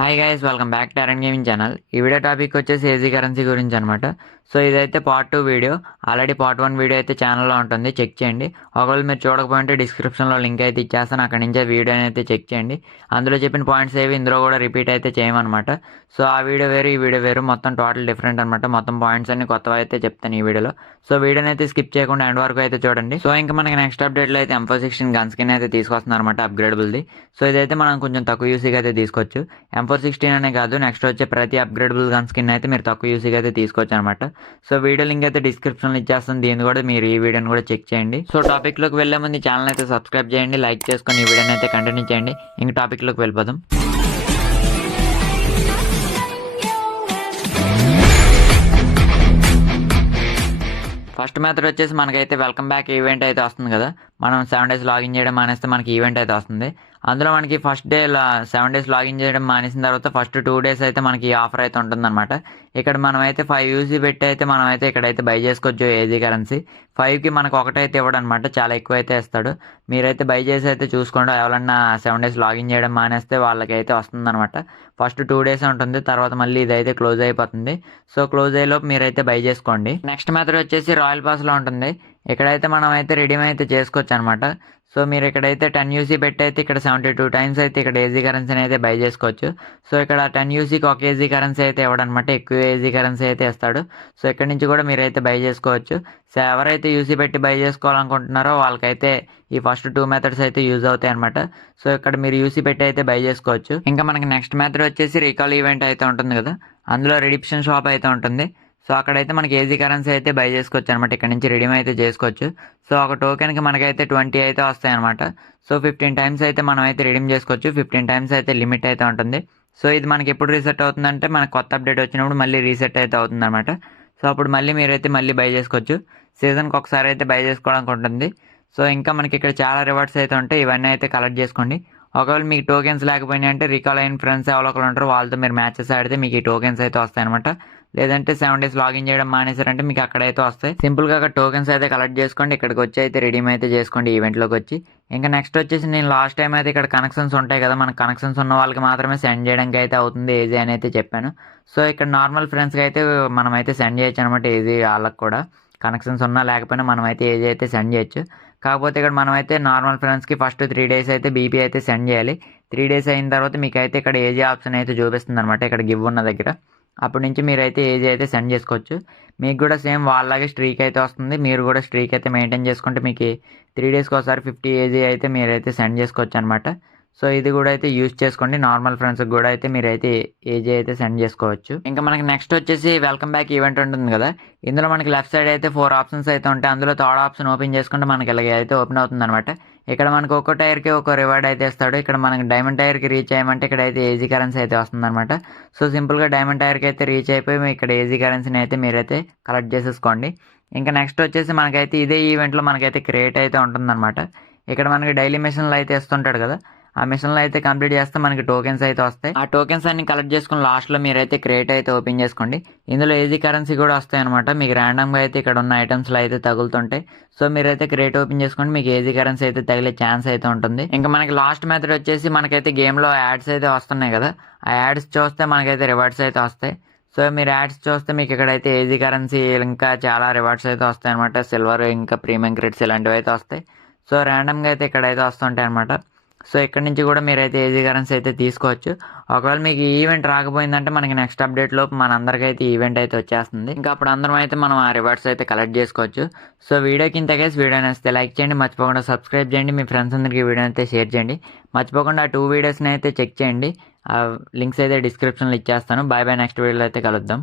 Hi guys, welcome back to Aran gaming channel. ఈ video topic వచ్చేసి AG currency గురించి అనమాట. సో ఇదైతే part 2 video. Already part 1 video అయితే ఛానల్లో ఉంటుంది, చెక్ చేయండి. ఒకవేళ మీరు చూడకపోయింటే డిస్క్రిప్షన్లో లింక్ అయితే ఇచ్చేస్తాను, అక్కడి నుంచే వీడియోని అయితే చెక్ చేయండి. అందులో చెప్పిన పాయింట్స్ ఏవి ఇందులో కూడా రిపీట్ అయితే చేయమన్నమాట. సో ఆ వీడియో వేరు, ఈ వీడియో వేరు, మొత్తం టోటల్ డిఫరెంట్ అనమాట. మొత్తం పాయింట్స్ అన్ని కొత్తవి అయితే చెప్తాను ఈ వీడియోలో. సో వీడియోని అయితే స్కిప్ చేయకుండా ఎండ్ వరకు అయితే చూడండి. సో ఇంకా మనకి నెక్స్ట్ అప్డేట్లో అయితే M416 గన్ స్కిన్ అయితే తీసుకొస్తున్నారు అనమాట, అప్గ్రేడబుల్ది. సో ఇదైతే మనం కొంచెం తక్కువ యూసీగా అయితే తీసుకోవచ్చు. M416 అనే కాదు, నెక్స్ట్ వచ్చే ప్రతి అప్గ్రేడబుల్ గన్ స్కిన్ అయితే మీరు తక్కువ యూసీగా అయితే తీసుకోవచ్చు అనమాట. సో వీడియో లింక్ అయితే డిస్క్రిప్షన్లో ఇచ్చేస్తుంది, దీన్ని కూడా మీరు ఈ వీడియోని కూడా చెక్ చేయండి. సో టాపిక్లోకి వెళ్ళే ముందు ఛానల్ అయితే సబ్స్క్రైబ్ చేయండి, లైక్ చేసుకొని ఈ వీడియోని అయితే కంటిన్యూ చేయండి. ఇంక టాపిక్లోకి వెళ్ళిపోదాం. ఫస్ట్ మెథడ్ వచ్చేసి మనకైతే వెల్కమ్ బ్యాక్ ఈవెంట్ అయితే వస్తుంది కదా. మనం 7 days లాగిన్ చేయడం మానేస్తే మనకి ఈవెంట్ అయితే వస్తుంది. అందులో మనకి ఫస్ట్ డే 7 days లాగిన్ చేయడం మానేసిన తర్వాత ఫస్ట్ 2 days అయితే మనకి ఆఫర్ అయితే ఉంటుందన్నమాట. ఇక్కడ మనం అయితే 5 యూసీ పెట్టి అయితే మనం అయితే ఇక్కడైతే బై చేసుకోవచ్చు ఏజీ కరెన్సీ. 5కి మనకు ఒకటైతే ఇవ్వడం అనమాట, చాలా ఎక్కువ అయితే ఇస్తాడు. మీరైతే బై చేసి అయితే చూసుకోండి. ఎవరన్నా 7 days లాగిన్ చేయడం మానేస్తే వాళ్ళకి అయితే వస్తుందన్నమాట. ఫస్ట్ 2 days ఉంటుంది, తర్వాత మళ్ళీ ఇదైతే క్లోజ్ అయిపోతుంది. సో క్లోజ్ అయ్యేలోపు మీరైతే బై చేసుకోండి. నెక్స్ట్ మెథడ్ వచ్చేసి రాయల్ పాస్లో ఉంటుంది. ఇక్కడైతే మనం అయితే రిడీమ్ అయితే చేసుకోవచ్చు అనమాట. సో మీరు ఇక్కడైతే 10 యూసీ పెట్టి అయితే ఇక్కడ 72 times అయితే ఇక్కడ ఏజీ కరెన్సీని అయితే బై చేసుకోవచ్చు. సో ఇక్కడ 10 యూసీకి ఒక ఏజీ కరెన్సీ అయితే ఇవ్వడనమాట, ఎక్కువ ఏజీ కరెన్సీ అయితే ఇస్తాడు. సో ఇక్కడ నుంచి కూడా మీరైతే బై చేసుకోవచ్చు. సో ఎవరైతే యూసీ పెట్టి బై చేసుకోవాలనుకుంటున్నారో వాళ్ళకైతే ఈ ఫస్ట్ 2 మెథడ్స్ అయితే యూజ్ అవుతాయి అనమాట. సో ఇక్కడ మీరు యూసీ పెట్టి అయితే బై చేసుకోవచ్చు. ఇంకా మనకి నెక్స్ట్ మెథడ్ వచ్చేసి రీకాల్ ఈవెంట్ అయితే ఉంటుంది కదా, అందులో రిడిప్షన్ షాప్ అయితే ఉంటుంది. సో అక్కడైతే మనకి ఏజీ కరెన్సీ అయితే బై చేసుకోవచ్చు అనమాట, ఇక్కడ నుంచి రిడీమ్ అయితే చేసుకోవచ్చు. సో ఒక టోకెన్కి మనకైతే 20 అయితే వస్తాయి అనమాట. సో 15 times అయితే మనం అయితే రిడీమ్ చేసుకోవచ్చు. 15 times అయితే లిమిట్ అయితే ఉంటుంది. సో ఇది మనకి ఎప్పుడు రీసెట్ అవుతుందంటే మనకు కొత్త అప్డేట్ వచ్చినప్పుడు మళ్ళీ రీసెట్ అయితే అవుతుంది అనమాట. సో అప్పుడు మళ్ళీ మీరైతే మళ్ళీ బై చేసుకోవచ్చు. సీజన్కి ఒకసారి అయితే బై చేసుకోవడానికి ఉంటుంది. సో ఇంకా మనకి ఇక్కడ చాలా రివార్డ్స్ అయితే ఉంటాయి, ఇవన్నీ అయితే కలెక్ట్ చేసుకోండి. ఒకవేళ మీకు టోకెన్స్ లేకపోయినాయి అంటే రీకాల్ అయిన ఫ్రెండ్స్ ఎవరో ఒకరు ఉంటారు, వాళ్ళతో మీరు మ్యాచెస్ ఆడితే మీకు ఈ టోకెన్స్ అయితే వస్తాయి అనమాట. లేదంటే 7 days లాగిన్ చేయడం మానేశారంటే మీకు అక్కడైతే వస్తాయి. సింపుల్గా అక్కడ టోకెన్స్ అయితే కలెక్ట్ చేసుకోండి, ఇక్కడికి వచ్చి అయితే రిడీమ్ అయితే చేసుకోండి ఈవెంట్లోకి వచ్చి. ఇంకా నెక్స్ట్ వచ్చేసి నేను లాస్ట్ టైం అయితే ఇక్కడ కనెక్షన్స్ ఉంటాయి కదా, మనకు కనెక్షన్స్ ఉన్న వాళ్ళకి మాత్రమే సెండ్ చేయడానికి అయితే అవుతుంది ఏజీ అని అయితే చెప్పాను. సో ఇక్కడ నార్మల్ ఫ్రెండ్స్కి అయితే మనం అయితే సెండ్ చేయొచ్చు అనమాట, ఏజీ వాళ్ళకి కూడా కనెక్షన్స్ ఉన్నా లేకపోయినా మనం అయితే ఏజీ అయితే సెండ్ చేయొచ్చు. కాకపోతే ఇక్కడ మనం అయితే నార్మల్ ఫ్రెండ్స్కి ఫస్ట్ 3 days అయితే బీపీ అయితే సెండ్ చేయాలి. 3 days అయిన తర్వాత మీకు అయితే ఇక్కడ ఏజీ ఆప్షన్ అయితే చూపిస్తుంది అనమాట, ఇక్కడ గివ్ ఉన్న దగ్గర. అప్పటి నుంచి మీరైతే ఏజీ అయితే సెండ్ చేసుకోవచ్చు. మీకు కూడా సేమ్ వాళ్ళలాగే స్ట్రీక్ అయితే వస్తుంది, మీరు కూడా స్ట్రీక్ అయితే మెయింటైన్ చేసుకుంటే మీకు 3 daysకి ఒకసారి 50 ఏజీ అయితే మీరైతే సెండ్ చేసుకోవచ్చు అనమాట. సో ఇది కూడా అయితే యూజ్ చేసుకోండి, నార్మల్ ఫ్రెండ్స్కి కూడా అయితే మీరైతే ఏజీ అయితే సెండ్ చేసుకోవచ్చు. ఇంకా మనకి నెక్స్ట్ వచ్చేసి వెల్కమ్ బ్యాక్ ఈవెంట్ ఉంటుంది కదా, ఇందులో మనకి లెఫ్ట్ సైడ్ అయితే 4 ఆప్షన్స్ అయితే ఉంటాయి. అందులో థర్డ్ ఆప్షన్ ఓపెన్ చేసుకుంటే మనకి ఇలాగ అయితే ఓపెన్ అవుతుంది అనమాట. ఇక్కడ మనకు ఒక్కో టైర్కి ఒక రివార్డ్ అయితే ఇస్తాడు. ఇక్కడ మనకి డైమండ్ టైర్కి రీచ్ అయ్యమంటే ఇక్కడ అయితే ఏజీ కరెన్సీ అయితే వస్తుంది అనమాట. సో సింపుల్గా డైమండ్ టైర్కి అయితే రీచ్ అయిపోయి ఇక్కడ ఏజీ కరెన్సీని అయితే మీరైతే కలెక్ట్ చేసేసుకోండి. ఇంకా నెక్స్ట్ వచ్చేసి మనకైతే ఇదే ఈవెంట్లో మనకైతే క్రియేట్ అయితే ఉంటుందన్నమాట. ఇక్కడ మనకి డైలీ మిషన్లు అయితే ఇస్తుంటాడు కదా, ఆ మిషన్లో అయితే కంప్లీట్ చేస్తే మనకి టోకెన్స్ అయితే వస్తాయి. ఆ టోకెన్స్ అన్ని కలెక్ట్ చేసుకుని లాస్ట్లో మీరైతే క్రియేట్ అయితే ఓపెన్ చేసుకోండి. ఇందులో ఏజీ కరెన్సీ కూడా వస్తాయి అనమాట, మీకు ర్యాండమ్గా అయితే ఇక్కడ ఉన్న ఐటమ్స్లో అయితే తగులుతుంటాయి. సో మీరైతే క్రియేట్ ఓపెన్ చేసుకోండి, మీకు ఏజీ కరెన్సీ అయితే తగిలే ఛాన్స్ అయితే ఉంటుంది. ఇంకా మనకి లాస్ట్ మెథడ్ వచ్చేసి మనకైతే గేమ్లో యాడ్స్ అయితే వస్తున్నాయి కదా, ఆ యాడ్స్ చూస్తే మనకైతే రివార్డ్స్ అయితే వస్తాయి. సో మీరు యాడ్స్ చూస్తే మీకు ఇక్కడైతే ఏజీ కరెన్సీ ఇంకా చాలా రివార్డ్స్ అయితే వస్తాయి అనమాట, సిల్వర్ ఇంకా ప్రీమియం క్రెడిట్స్ ఇలాంటివి అయితే వస్తాయి. సో ర్యాండమ్గా అయితే ఇక్కడైతే వస్తుంటాయి అనమాట. సో ఇక్కడ నుంచి కూడా మీరైతే ఏజీ కరెన్సీ అయితే తీసుకోవచ్చు. ఒకవేళ మీకు ఈ ఈవెంట్ రాకపోయిందంటే మనకి నెక్స్ట్ అప్డేట్ లోపు మనందరికైతే ఈవెంట్ అయితే వచ్చేస్తుంది. ఇంకా అప్పుడు అందరం అయితే మనం ఆ రివార్డ్స్ అయితే కలెక్ట్ చేసుకోవచ్చు. సో వీడియోకి ఇంతకేసి వీడియో నచ్చితే లైక్ చేయండి, మర్చిపోకుండా సబ్స్క్రైబ్ చేయండి, మీ ఫ్రెండ్స్ అందరికీ వీడియో అయితే షేర్ చేయండి. మర్చిపోకుండా ఆ 2 వీడియోస్ని అయితే చెక్ చేయండి, ఆ లింక్స్ అయితే డిస్క్రిప్షన్లో ఇచ్చేస్తాను. బాయ్ బాయ్, నెక్స్ట్ వీడియోలో అయితే కలుద్దాం.